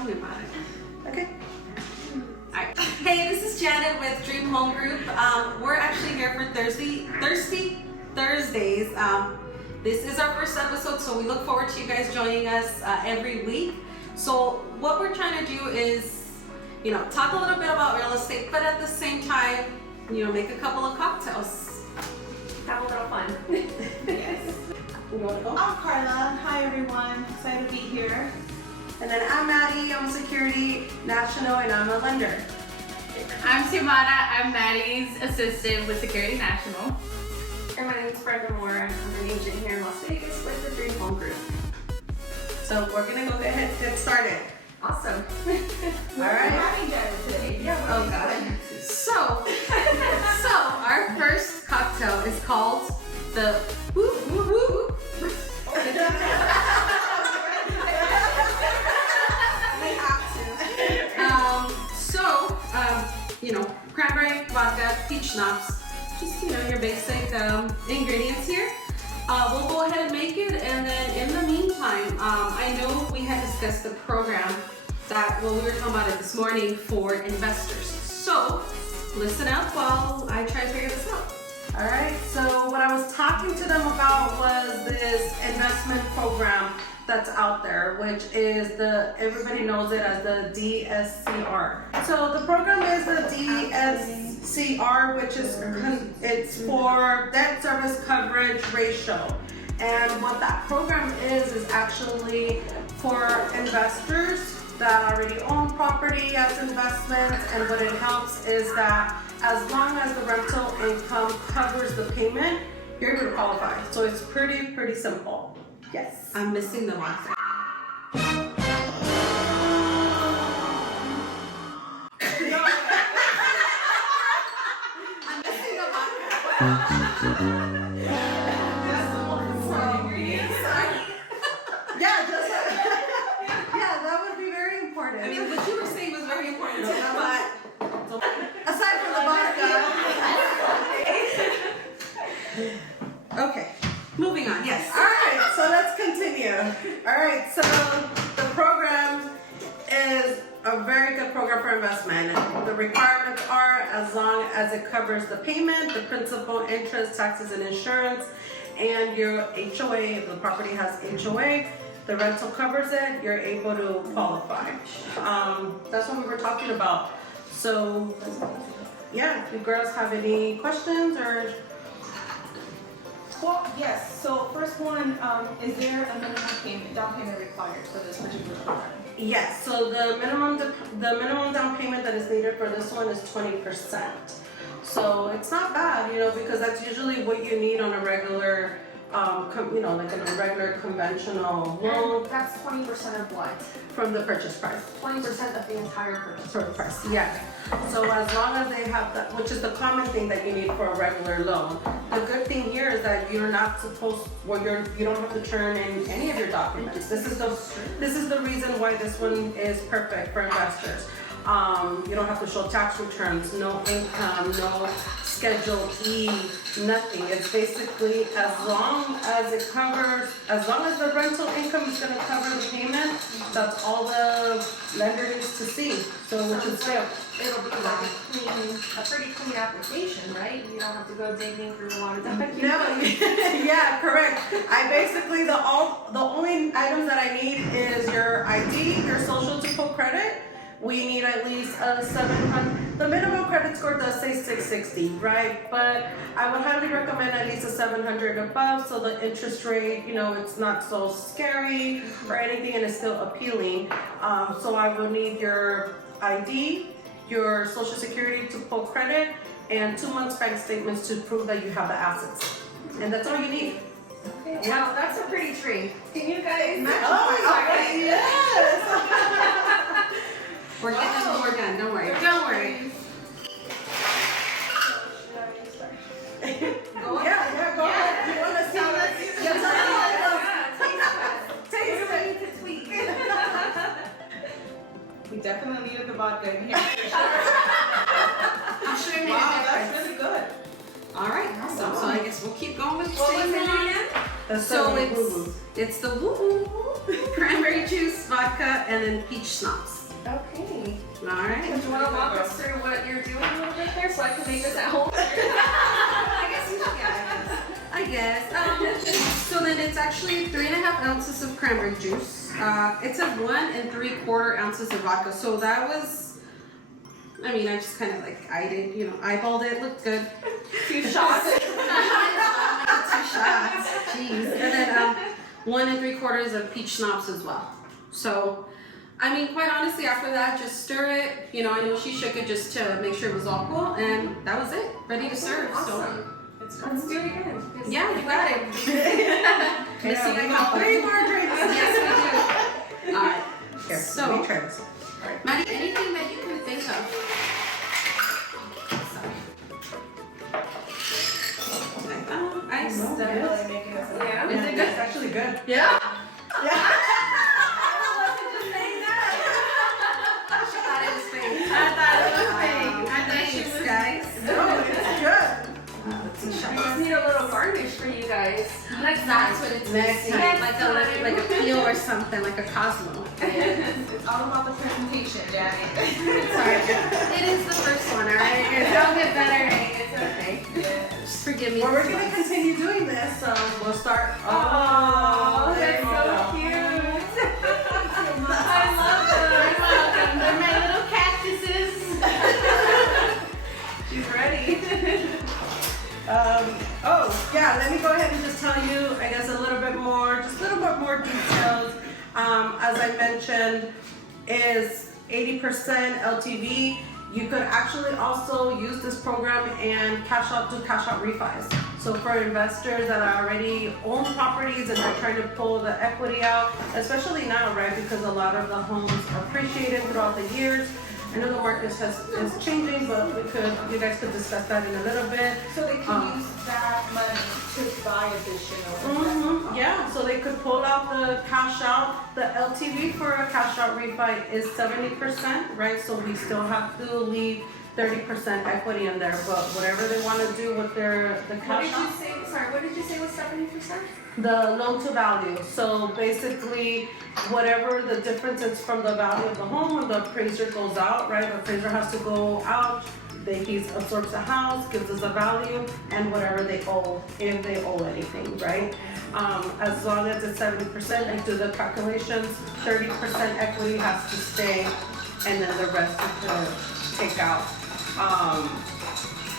Tell me about it. Okay. Alright. Hey, this is Janet with Dream Home Group. We're actually here for Thursdays. This is our first episode, so we look forward to you guys joining us every week. So what we're trying to do is, talk a little bit about real estate, but at the same time, make a couple of cocktails. Have a little fun. Yes. You want to go? I'm Carla. Hi everyone. Excited to be here. And then I'm Maddie. I'm a Security National and I'm a lender. I'm Xiomara. I'm Maddie's assistant with Security National. And my name is Brenda Moore. I'm an agent here in Las Vegas with the Dream Home Group. So we're gonna go ahead and get started. Awesome. All right. Having Janet today. Yeah. Oh God. So our first cocktail is called the Whoop Whoop Whoop. Cranberry, vodka, peach schnapps, just your basic ingredients here. We'll go ahead and make it, and then in the meantime, I know we had discussed the program that we were talking about it this morning for investors. So listen up while I try to figure this out. All right, so what I was talking to them about was this investment program that's out there, which is everybody knows it as the DSCR. So the program is the DSCR, which is it's for debt service coverage ratio. And what that program is actually for investors that already own property as investments, and what it helps is that as long as the rental income covers the payment, you're able to qualify. So it's pretty simple. Yes. I'm missing the one thing. Yeah, that would be very important. I mean, what you were saying was very important too, but aside from the vodka. Okay. moving on. Yes. All right, so let's continue. All right, so the program is a very good program for investment. The requirements are as long as it covers the payment, the principal, interest, taxes, and insurance, and your HOA. If the property has HOA, the rental covers it, you're able to qualify. That's what we were talking about. So, yeah, do you girls have any questions or? Well, yes. So first one, is there a minimum down payment required for this particular program? Yes. So the minimum down payment that is needed for this one is 20%. So it's not bad, because that's usually what you need on a regular, like in a regular conventional loan. And that's 20% of what? From the purchase price. 20% of the entire purchase. For the price, yeah. So as long as they have that, which is the common thing that you need for a regular loan. The good thing here is that you're not supposed, you don't have to turn in any of your documents. This is the reason why this one is perfect for investors. You don't have to show tax returns, no income, no Schedule E, nothing. It's basically as long as the rental income is going to cover the payment, that's all the lender needs to see. So which is fair. It'll be like a pretty clean application, right? You don't have to go digging through a lot of documents. No, yeah, correct. I basically, the only items that I need is your ID, your social to pull credit. We need at least a 700. The minimum credit score does say 660, right? But I would highly recommend at least a 700 above, so the interest rate, it's not so scary or anything, and it's still appealing. So I will need your ID, your social security to pull credit, and 2 months bank statements to prove that you have the assets. And that's all you need. Okay. Wow, that's a pretty tree. Can you guys match? Okay, yes. We're getting more done. Don't worry. Don't worry. Go ahead. You want to see what? Taste it. We definitely needed the vodka in here. I'm sure it made Wow, a that's difference. really good. All right. Awesome. So I guess we'll keep going with the What same was it one. again? That's So the woo-woo. it's the woo cranberry juice, vodka, and then peach schnapps. Okay. All right. Do you want to walk us through what you're doing a little bit there so I can make this at home? I guess you should, yeah, I guess. So then it's actually 3.5 ounces of cranberry juice. It says 1 3/4 ounces of vodka. So that was, I mean, I just kind of like eyeballed it, looked good. 2 shots. 2 shots. Jeez. And then 1 3/4 of peach schnapps as well. So, I mean, quite honestly, after that, just stir it. You know, I know she shook it just to make sure it was all cool, and that was it. Ready to serve. Awesome. Let's do it again. So, yeah, you got it. Missing we a got couple. 3 more drinks. Yes, we do. All right. Here, So, let me try this. Maddie, anything that you can think of. Sorry. Like, ice. No, Definitely making this. Yeah. Is it good? It's actually good. Yeah. Yeah. She thought it was fake. I thought it was fake. I thought she Thanks, was. guys. No, it's good. Let's see, We shot. just need a little garnish for you guys. That's what it's Next missing. time. Like a peel or something, like a Cosmo. It's all about the presentation, Janet. Sorry. It is the first one, alright? It'll get better. It's okay. Just forgive me. Well, we're this gonna once. continue doing this, so we'll start. Oh, there that's you so go. cute. I love them. You're welcome. They're my little cactuses. She's ready. Oh, yeah, let me go ahead and just tell you, I guess, a little bit more details. As I mentioned, is 80% LTV. You could actually also use this program and do cash out refis. So for investors that already own properties and are trying to pull the equity out, especially now, right? Because a lot of the homes appreciated throughout the years. I know the market is changing, but you guys could discuss that in a little bit. So they can use that money to buy additional. Yeah, so they could pull out the cash out. The LTV for a cash out refi is 70%, right? So we still have to leave 30% equity in there, but whatever they want to do with the What cash did you out, say? Sorry, what did you say was 70%? the loan to value. So basically, whatever the difference is from the value of the home when the appraiser goes out, right? The appraiser has to go out. He absorbs the house, gives us a value, and whatever they owe, if they owe anything, right? As long as it's 70%, we do the calculations, 30% equity has to stay, and then the rest is to take out.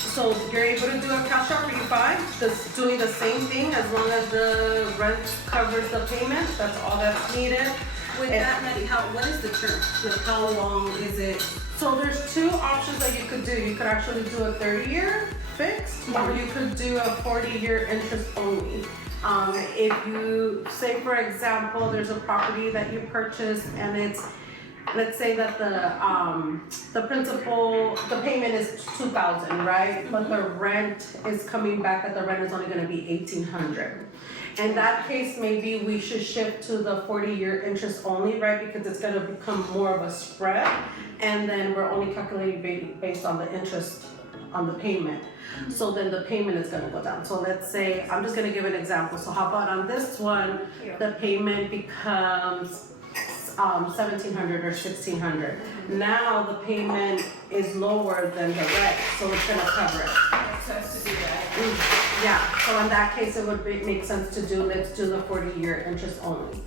So you're able to do a cash out refi, just doing the same thing as long as the rent covers the payment, that's all that's needed. With that, Maddie, what is the term? Like, how long is it? So there's 2 options that you could do. You could actually do a 30-year fixed, or you could do a 40-year interest only. If you say, for example, there's a property that you purchase and it's, let's say that the payment is $2,000, right? But the rent is coming back, that the rent is only gonna be $1,800. In that case, maybe we should shift to the 40-year interest only, right? Because it's gonna become more of a spread, and then we're only calculating based on the interest on the payment. So then the payment is gonna go down. So let's say, I'm just gonna give an example. So how about on this one, the payment becomes $1,700 or $1,600. Now the payment is lower than the rent, so it's gonna cover it. Makes sense to do that. Yeah, so in that case, it would make sense to let's do the 40-year interest only.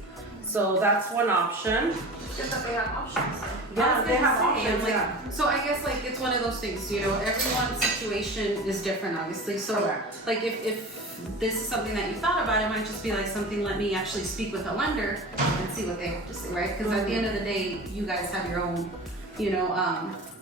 So that's one option. Just that they have options. Yeah, they have I was gonna say, options, like, yeah. so I guess like it's one of those things, you know, everyone's situation is different, obviously. So Correct. like if this is something that you thought about, it might just be like something, let me actually speak with a lender and see what they have to say, right? Because at the end of the day, you guys have your own, you know,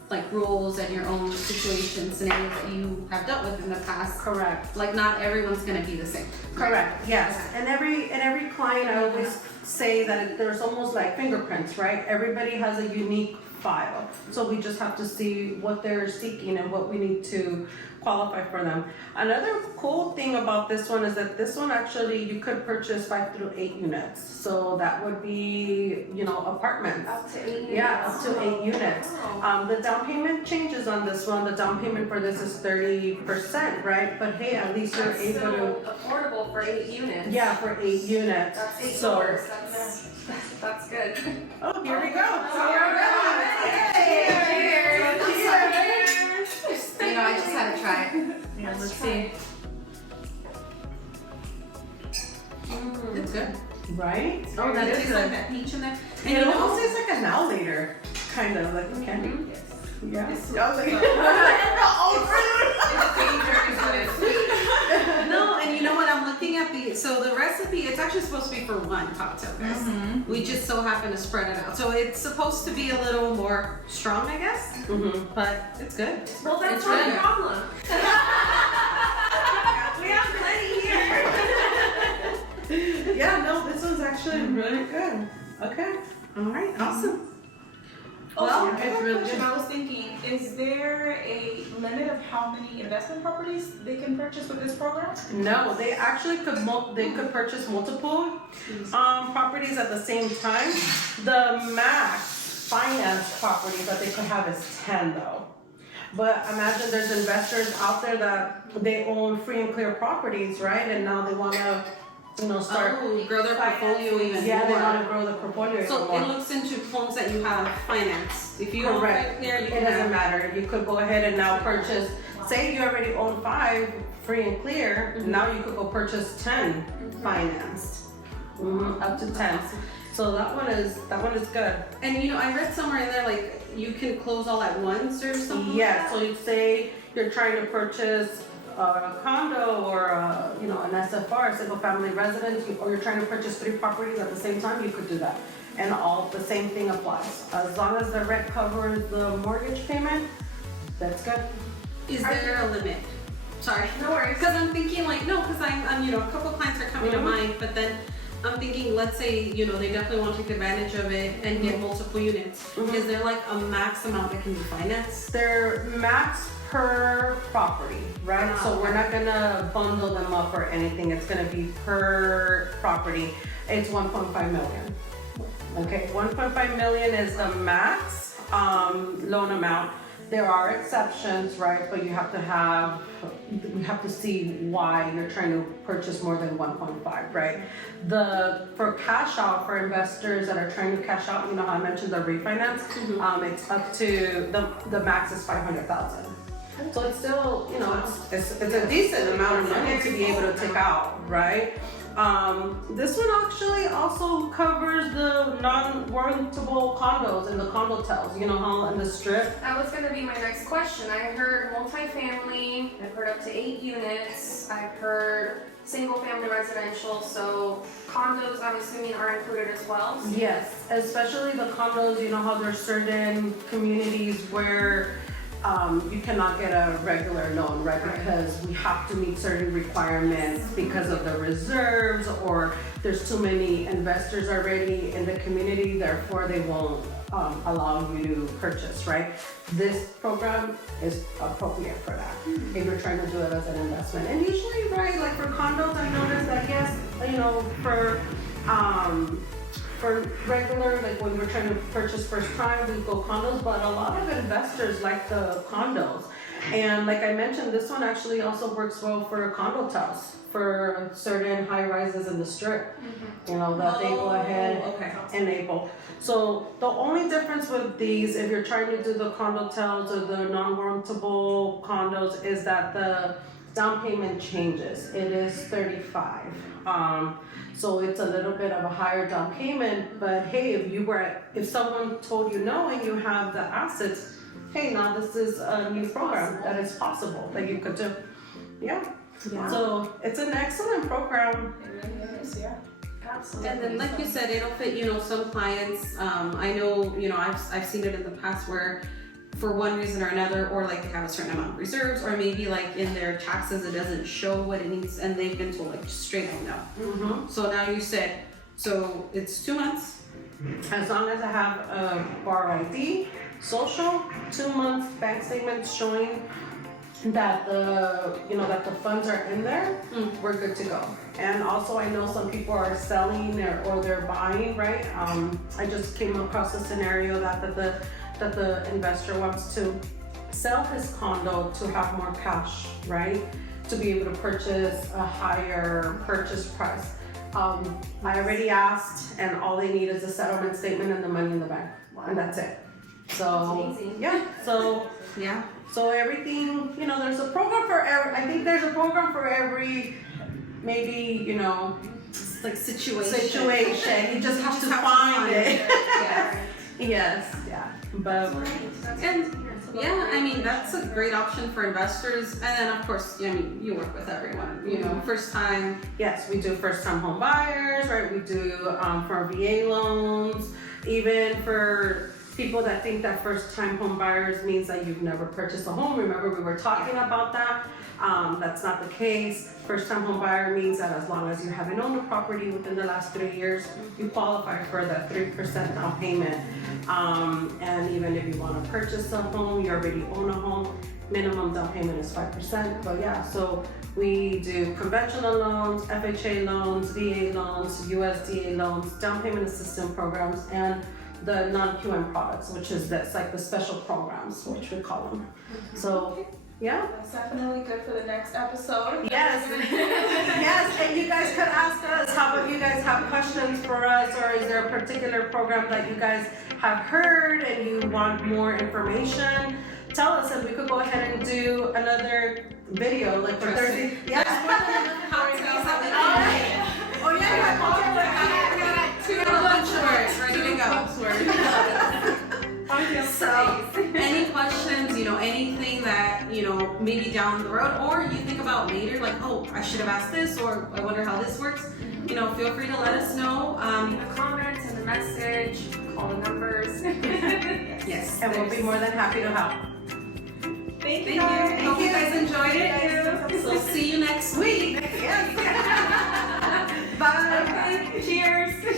like rules and your own situations, scenarios that you have dealt with in the past. Correct. Like not everyone's gonna be the same. Correct, yes. And every client, I always say that there's almost like fingerprints, right? Everybody has a unique file. So we just have to see what they're seeking and what we need to qualify for them. Another cool thing about this one is that this one actually you could purchase 5 through 8 units. So that would be, you know, apartments. Up to 8 units. Yeah, up to 8 units. The down payment changes on this one. The down payment for this is 30%, right? But hey, at least you're That's able to. still affordable for 8 units. Yeah, for 8 units. That's 8 So- doors. That's good. Oh, here we go. You know, I just had to try it. Yeah, let's see. It's good. Right? Oh, that It is tastes like good. that peach in there. And And you it know, almost tastes like a now later, kind of like candy. Yeah. I was like, no, and you know what? I'm looking at so the recipe, it's actually supposed to be for one cocktail, guys. We just so happen to spread it out. So it's supposed to be a little more strong, I guess, but it's good. Well, that's It's not good. a problem. we have plenty here. Yeah, no, this one's actually really good. Okay. All right, awesome. Well, Well, I have it's a really question. good. I was thinking, is there a limit of how many investment properties they can purchase with this program? No, they actually could they could purchase multiple properties at the same time. The max finance property that they could have is 10 though. But imagine there's investors out there that they own free and clear properties, right? And now they want to, you know, start. Grow their portfolio even Yeah, they more. want to grow the portfolio So even it more. looks into homes that you have financed. If you own Correct. right there, you It can doesn't have. matter. You could go ahead and now purchase. Say you already own 5 free and clear. Now you could go purchase 10 financed, up to 10. So that one is good. And you know, I read somewhere in there like you can close all at once or something. Yeah. So you say you're trying to purchase a condo or an SFR, single family residence, or you're trying to purchase 3 properties at the same time. You could do that, and all the same thing applies. As long as the rent covers the mortgage payment, that's good. Is there a limit? Sorry. No worries. Because I'm thinking like, no, because I'm you know, a couple clients are coming to mind, but then I'm thinking, let's say, you know, they definitely want to take advantage of it and get multiple units. Is there like a max amount that can be financed? They're max per property, right? Ah, So we're not gonna bundle them up or anything. It's gonna be per property. It's 1.5 million. Okay, 1.5 million is the max loan amount. There are exceptions, right? But you have to see why you're trying to purchase more than 1.5, right? For cash out, for investors that are trying to cash out, you know how I mentioned the refinance, it's up to the max is 500,000. So it's still, you know, it's a decent amount of money to be able to take out, right? This one actually also covers the non-warrantable condos and the condo tells, you know how in the strip. That was gonna be my next question. I heard multifamily, I've heard up to 8 units, I've heard single family residential, so condos I'm assuming are included as well. Yes, especially the condos, you know how there's certain communities where you cannot get a regular loan, right? Because we have to meet certain requirements because of the reserves, or there's too many investors already in the community, therefore they won't allow you to purchase, right? This program is appropriate for that if you're trying to do it as an investment. And usually, right, like for condos, I noticed that yes, you know, for regular, like when we're trying to purchase first time, we go condos, but a lot of investors like the condos. And like I mentioned, this one actually also works well for condo towns, for certain high rises in the strip, you know, that they go ahead enable. So the only difference with these, if you're trying to do the condo towns or the non-warrantable condos, is that the down payment changes. It is 35. So it's a little bit of a higher down payment, but hey, if someone told you no and you have the assets, hey, now this is a new program that is possible that you could do. Yeah. So it's an excellent program. It really is, yeah. Absolutely. And then, like you said, it'll fit, you know, some clients. I know, you know, I've seen it in the past where, for one reason or another, or like they have a certain amount of reserves, or maybe like in their taxes it doesn't show what it needs, and they've been told like straight up no. So now you said, so it's 2 months. As long as I have a bar ID social, 2 months bank statements showing that that the funds are in there, we're good to go. And also I know some people are selling or they're buying, right? I just came across a scenario that the investor wants to sell his condo to have more cash, right? To be able to purchase a higher purchase price. I already asked, and all they need is a settlement statement and the money in the bank, and that's it. So That's amazing. yeah, Yeah. so everything, there's a program for every. I think there's a program for every, maybe It's like situation. You just have to have to find find it. Yeah. Yes, yeah, but And yeah, I mean, that's a great option for investors. And then of course, you work with everyone, first time. yes, we do first-time home buyers, right? We do for VA loans, even for people that think that first-time home buyers means that you've never purchased a home. Remember, we were talking about that. That's not the case. First-time home buyer means that as long as you haven't owned a property within the last 3 years, you qualify for that 3% down payment. And even if you want to purchase a home, you already own a home, minimum down payment is 5%. But yeah, so we do conventional loans, FHA loans, VA loans, USDA loans, down payment assistance programs, and the non-QM products, which is like the special programs, which we call them. So yeah. That's definitely good for the next episode. Yes. Yes, and you guys could ask us, how about you guys have questions for us, or is there a particular program that you guys have heard and you want more information? Tell us and we could go ahead and do another video like for Thursday. Yes. Oh yeah, Ready to go. So, any questions, anything that, maybe down the road, or you think about later, like, oh, I should have asked this, or I wonder how this works, feel free to let us know. Leave a comment, send a message, call the numbers. Yes. and we'll be more than happy to help. Thank you Thank guys. you. Hope you guys enjoyed it. Thank you. So see you next week. Yes. Bye. Okay, cheers.